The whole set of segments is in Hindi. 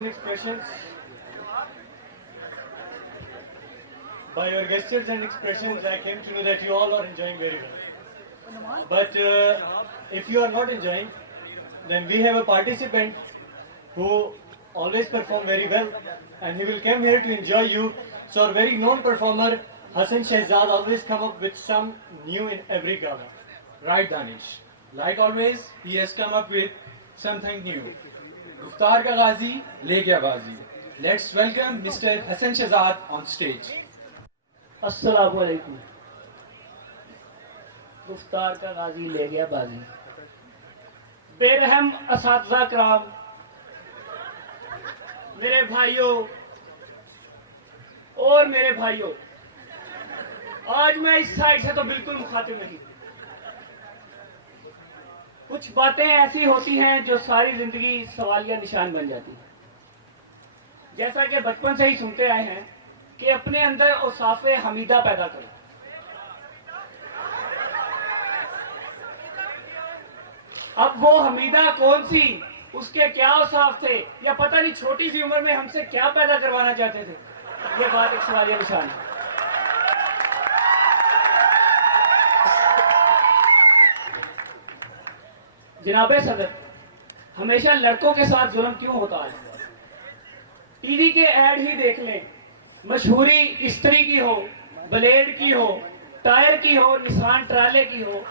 Expressions, by your gestures and expressions, I came to know that you all are enjoying very well. But if you are not enjoying, then we have a participant who always perform very well, and he will come here to enjoy you. So our very known performer Hassan Shehzad always come up with some new in every gala. Right, Danish. Like always, he has come up with something new. Guftar ka Ghazi, le gaya bazi. Let's welcome Mr. Hassan Shehzad on stage. अस्सलामु अलैकुम। गुफ्तार का गाजी ले गया बाजी। बेरहम असातिज़ा कराम, मेरे भाइयों और मेरे भाइयों, आज मैं इस साइड से तो बिल्कुल मुखातिब नहीं। कुछ बातें ऐसी होती हैं जो सारी जिंदगी सवालिया निशान बन जाती हैं। जैसा कि बचपन से ही सुनते आए हैं कि अपने अंदर औसाफ़े हमीदा पैदा करें। अब वो हमीदा कौन सी, उसके क्या औसाफ थे, या पता नहीं छोटी सी उम्र में हमसे क्या पैदा करवाना चाहते थे, ये बात एक सवालिया निशान है। जनाबे सदर, हमेशा लड़कों के साथ जुल्म क्यों होता है? टीवी के ऐड ही देख लें, मशहूरी इस्त्री की हो, ब्लेड की हो, टायर की हो, निशान ट्राले की हो,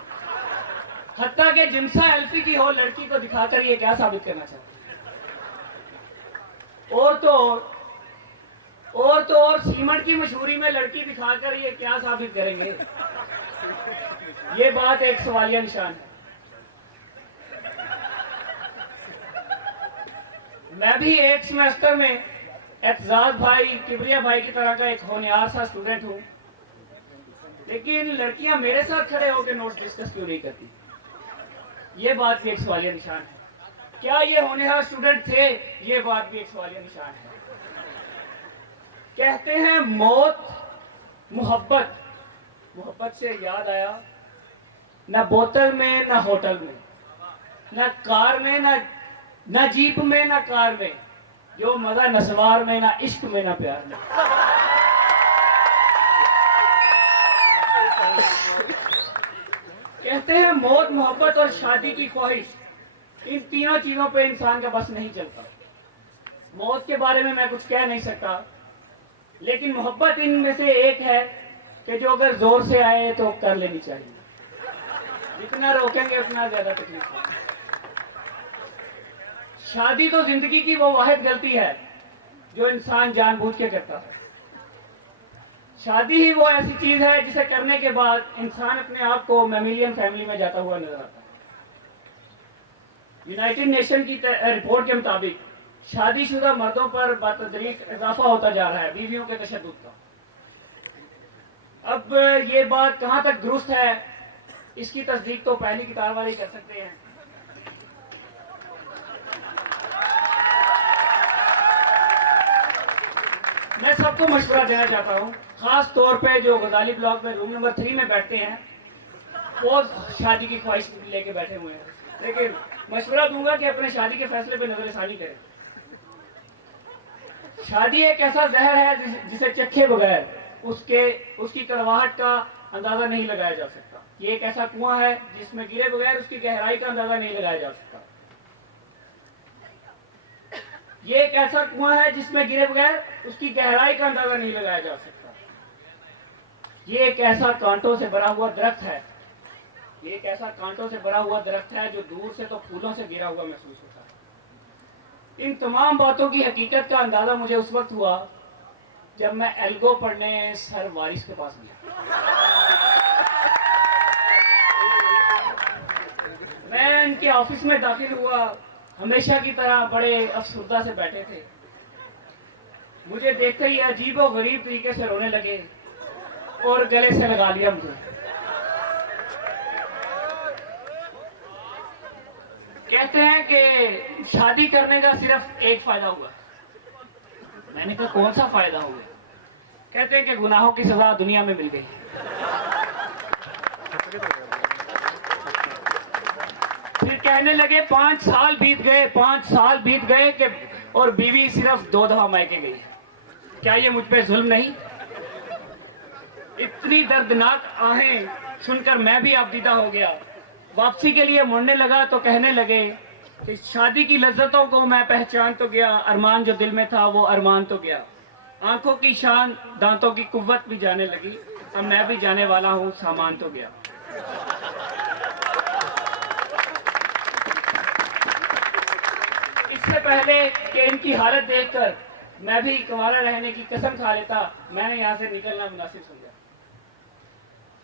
हत्ता के जिम्सा एल्फी की हो, लड़की को दिखाकर ये क्या साबित करना चाहते? और सीमेंट की मशहूरी में लड़की दिखाकर ये क्या साबित करेंगे? ये बात एक सवालिया निशान है। मैं भी एक सेमेस्टर में एतजाज भाई, किबरिया भाई की तरह का एक होनहार सा स्टूडेंट हूं, लेकिन लड़कियां मेरे साथ खड़े होकर नोट्स डिस्कस क्यों नहीं करती? ये बात भी एक सवालिया निशान है। क्या ये होनहार स्टूडेंट थे? ये बात भी एक सवालिया निशान है। कहते हैं मौत मोहब्बत, मोहब्बत से याद आया, न बोतल में, न होटल में, न कार में, न जीप में, न कार में, जो मजा नसवार में, ना इश्क में, ना प्यार में। कहते हैं मौत, मोहब्बत और शादी की ख्वाहिश, इन तीनों चीजों पे इंसान का बस नहीं चलता। मौत के बारे में मैं कुछ कह नहीं सकता, लेकिन मोहब्बत इनमें से एक है कि जो अगर जोर से आए तो कर लेनी चाहिए। जितना रोकेंगे उतना ज्यादा तकलीफ है। शादी तो जिंदगी की वो वाहिद गलती है जो इंसान जानबूझ के करता है। शादी ही वो ऐसी चीज है जिसे करने के बाद इंसान अपने आप को मैमिलियन फैमिली में जाता हुआ नजर आता है। यूनाइटेड नेशन की रिपोर्ट के मुताबिक शादीशुदा मर्दों पर बतदरीज इजाफा होता जा रहा है बीवियों के तशद्दुद का। अब ये बात कहां तक दुरुस्त है, इसकी तस्दीक तो पहली किताब वाले कर सकते हैं। मैं सबको मशवरा देना चाहता हूँ, खास तौर पे जो गजाली ब्लॉक में रूम नंबर 3 में बैठते हैं, वो शादी की ख्वाहिश लेके बैठे हुए हैं, लेकिन मशवरा दूंगा कि अपने शादी के फैसले पे नजरसानी करें। शादी एक ऐसा जहर है जिसे चखे बगैर उसकी कड़वाहट का अंदाजा नहीं लगाया जा सकता। ये एक ऐसा कुआं है जिसमें गिरे बगैर उसकी गहराई का अंदाजा नहीं लगाया जा सकता। ये एक ऐसा कुआं है जिसमें गिरे बगैर उसकी गहराई का अंदाजा नहीं लगाया जा सकता। ये एक ऐसा कांटों से भरा हुआ दरख्त है, ये एक ऐसा कांटों से भरा हुआ दरख्त है जो दूर से तो फूलों से गिरा हुआ महसूस होता है। इन तमाम बातों की हकीकत का अंदाजा मुझे उस वक्त हुआ जब मैं एल्गो पढ़ने सर वारिस के पास गया। मैं इनके ऑफिस में दाखिल हुआ, हमेशा की तरह बड़े अफसुर्दा से बैठे थे। मुझे देखते ही अजीबो गरीब तरीके से रोने लगे और गले से लगा लिया मुझे। कहते हैं कि शादी करने का सिर्फ एक फायदा हुआ। मैंने कहा कौन सा फायदा हुआ? कहते हैं कि गुनाहों की सजा दुनिया में मिल गई। फिर कहने लगे 5 साल बीत गए, 5 साल बीत गए कि और बीवी सिर्फ 2 दफा मायके गई। क्या ये मुझ पे जुल्म नहीं? इतनी दर्दनाक आहें सुनकर मैं भी आपदीदा हो गया। वापसी के लिए मुड़ने लगा तो कहने लगे कि शादी की लज्जतों को मैं पहचान तो गया, अरमान जो दिल में था वो अरमान तो गया। आंखों की शान, दांतों की कुव्वत भी जाने लगी, अब मैं भी जाने वाला हूँ, सामान तो गया। इससे पहले कि इनकी हालत देखकर मैं भी कुंवारा रहने की कसम खा लेता, मैंने यहाँ से निकलना मुनासिब समझा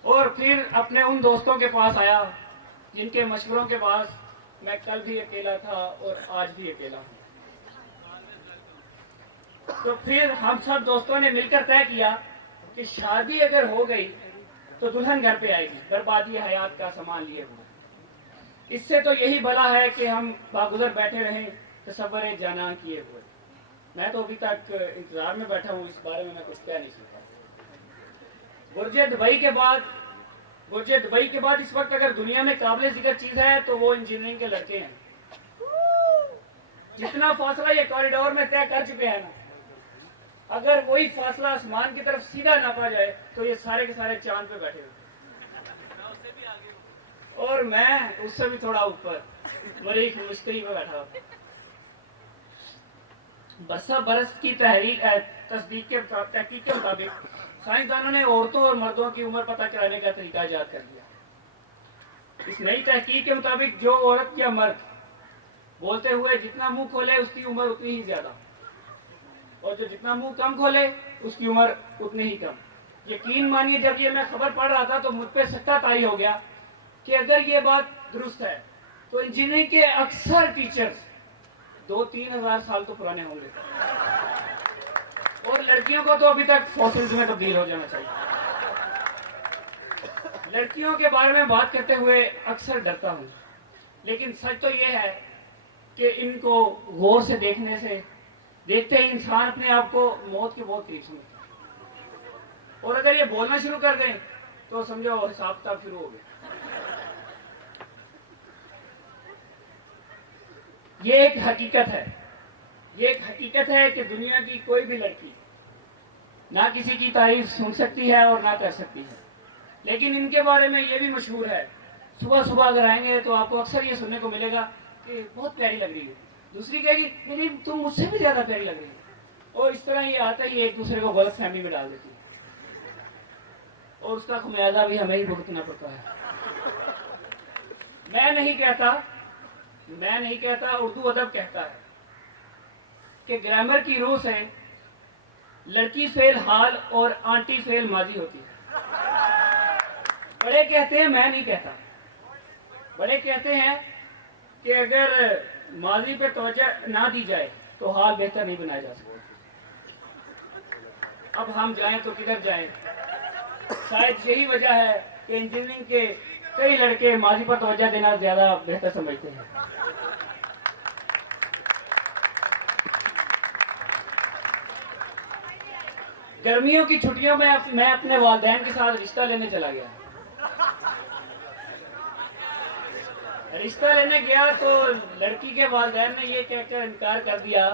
और फिर अपने उन दोस्तों के पास आया जिनके मशवरों के पास मैं कल भी अकेला था और आज भी अकेला हूँ। तो फिर हम सब दोस्तों ने मिलकर तय किया कि शादी अगर हो गई तो दुल्हन घर पे आएगी, बर्बादी हयात का सामान लिए हुए। इससे तो यही भला है कि हम बागुजर बैठे रहें तसव्वुर जाना किए हुए। मैं तो अभी तक इंतजार में बैठा हूँ, इस बारे में मैं कुछ कह नहीं सकता। गुर्जे दुबई के बाद इस वक्त अगर दुनिया में काबिल जिक्र चीज है तो वो इंजीनियरिंग के लड़के हैं। जितना फासला ये कॉरिडोर में तय कर चुके हैं ना, अगर वही फासला आसमान की तरफ सीधा नापा जाए तो ये सारे के सारे चांद पे बैठे हुए और मैं उससे भी थोड़ा ऊपर मरीख मुश्किल में बैठा। बरसा बरस की तहकीक के मुताबिक साइंसदानों ने औरतों और मर्दों की उम्र पता कराने का तरीका ईजाद कर दिया। इस नई तहकीक के मुताबिक जो औरत या मर्द बोलते हुए जितना मुंह खोले उसकी उम्र उतनी ही ज्यादा, और जो जितना मुंह कम खोले उसकी उम्र उतनी ही कम। यकीन मानिए जब ये मैं खबर पढ़ रहा था तो मुझ पे सख्ता तारी हो गया कि अगर ये बात दुरुस्त है तो इंजीनियरिंग के अक्सर टीचर्स 2-3 हजार साल तो पुराने होंगे और लड़कियों को तो अभी तक फॉसिल्स में तब्दील हो जाना चाहिए। लड़कियों के बारे में बात करते हुए अक्सर डरता हूं, लेकिन सच तो यह है कि इनको गौर से देखते ही इंसान अपने आप को मौत के बहुत करीब समझता है, और अगर ये बोलना शुरू कर दें तो समझो हिसाब किताब शुरू हो गया। ये एक हकीकत है कि दुनिया की कोई भी लड़की ना किसी की तारीफ सुन सकती है और ना कर सकती है, लेकिन इनके बारे में ये भी मशहूर है, सुबह सुबह अगर आएंगे तो आपको अक्सर ये सुनने को मिलेगा कि बहुत प्यारी लग रही है, दूसरी कहेगी नहीं तुम मुझसे भी ज्यादा प्यारी लग रही है, और इस तरह ये आता ही एक दूसरे को गलत फहमी में डाल देती है और उसका खुमियाजा भी हमें ही भुगतना पड़ता है। मैं नहीं कहता, उर्दू अदब कहता है कि ग्रामर की रूह से लड़की फेल हाल और आंटी फेल माजी होती है। बड़े कहते हैं, मैं नहीं कहता, बड़े कहते हैं कि अगर माजी पे तवज्जो ना दी जाए तो हाल बेहतर नहीं बनाया जा सकता। अब हम जाएं तो किधर जाएं? शायद यही वजह है कि इंजीनियरिंग के कई लड़के माजी पर तवज्जो देना ज्यादा बेहतर समझते हैं। गर्मियों की छुट्टियों में मैं अपने वालिदैन के साथ रिश्ता लेने चला गया। रिश्ता लेने गया तो लड़की के वालिदैन ने ये कहकर इनकार कर दिया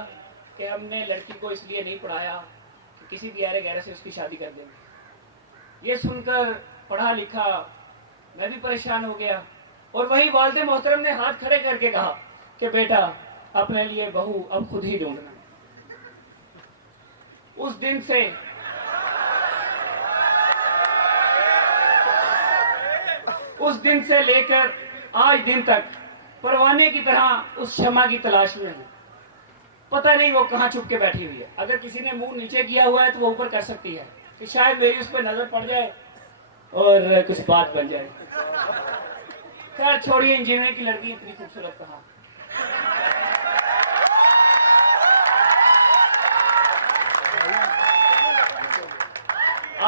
कि हमने लड़की को इसलिए नहीं पढ़ाया कि किसी दियारे गैरे से उसकी शादी कर देंगे। ये सुनकर पढ़ा लिखा मैं भी परेशान हो गया, और वही वालिद मोहतरम ने हाथ खड़े करके कहा कि बेटा अपने लिए बहू अब खुद ही ढूंढना। उस दिन से लेकर आज दिन तक परवाने की तरह उस शमा की तलाश में हूं। पता नहीं वो कहां छुप के बैठी हुई है। अगर किसी ने मुंह नीचे किया हुआ है तो वो ऊपर कर सकती है कि शायद मेरी उस पर नजर पड़ जाए और कुछ बात बन जाए। खैर छोड़िए, इंजीनियर की लड़की इतनी खूबसूरत कहां।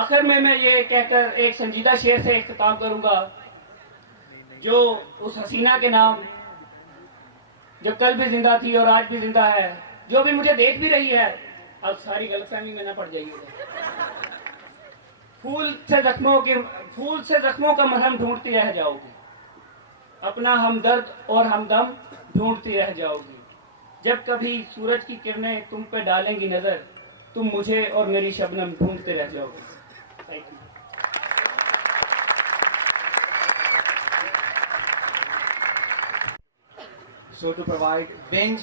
आखिर में मैं ये कहकर एक संजीदा शेर से इख्तिताम करूंगा, जो उस हसीना के नाम जो कल भी जिंदा थी और आज भी जिंदा है, जो भी मुझे देख भी रही है, अब सारी गलतफहमी में न पड़ जाइएगा। फूल से जख्मों का मरहम ढूंढती रह जाओगी, अपना हमदर्द और हमदम ढूंढती रह जाओगी। जब कभी सूरज की किरणें तुम पे डालेंगी नजर, तुम मुझे और मेरी शबनम ढूंढते रह जाओगे। Thank you. So to provide wings